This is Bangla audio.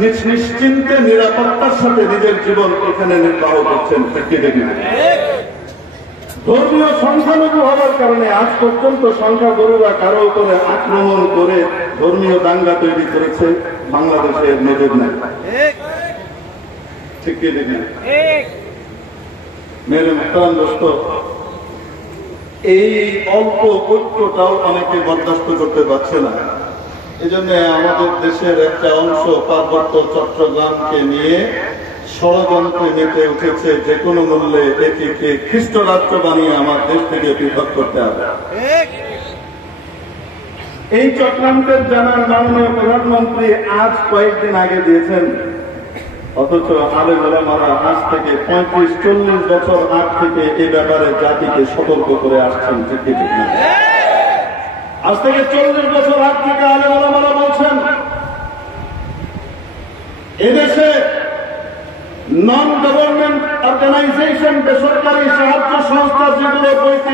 নিশ্চিন্তে নিরাপত্তার সাথে নিজের জীবন এখানে নির্বাহ করছেন। ধর্মীয় সংখ্যালঘু হওয়ার কারণে আজ পর্যন্ত সংখ্যাগুরুরা কারো উপরে আক্রমণ করে ধর্মীয় দাঙ্গা তৈরি করেছে, বাংলাদেশের নজর নেই। ঠিক কি ঠিক না? মেরে মুহতারাম দোস্ত, এই অল্প ঐক্যটাও অনেকে বরদাস্ত করতে পারছে না। এই জন্য আমাদের দেশের একটা অংশ পার্বত্য চট্টগ্রামকে নিয়ে ষড়যন্ত্রে মেতে উঠেছে, যে কোনো মূল্যে এটিকে খ্রিস্ট রাষ্ট্র বানিয়ে আমার দেশ থেকে পৃথক করতে হবে। এই চক্রান্তের জানার মাননীয় প্রধানমন্ত্রী আজ কয়েকদিন আগে দিয়েছেন, অথচ আলেম ওলামারা আজ থেকে 35-40 বছর আগ থেকে এই ব্যাপারে জাতিকে সতর্ক করে আসছেন। ঠিক ঠিক না? আজ থেকে 40 বছর আগ থেকে আলেম ওলামারা বলছেন এদেশে নন গভর্নমেন্ট অর্গানাইজেশন, বেসরকারি সাহায্য সংস্থা যেগুলো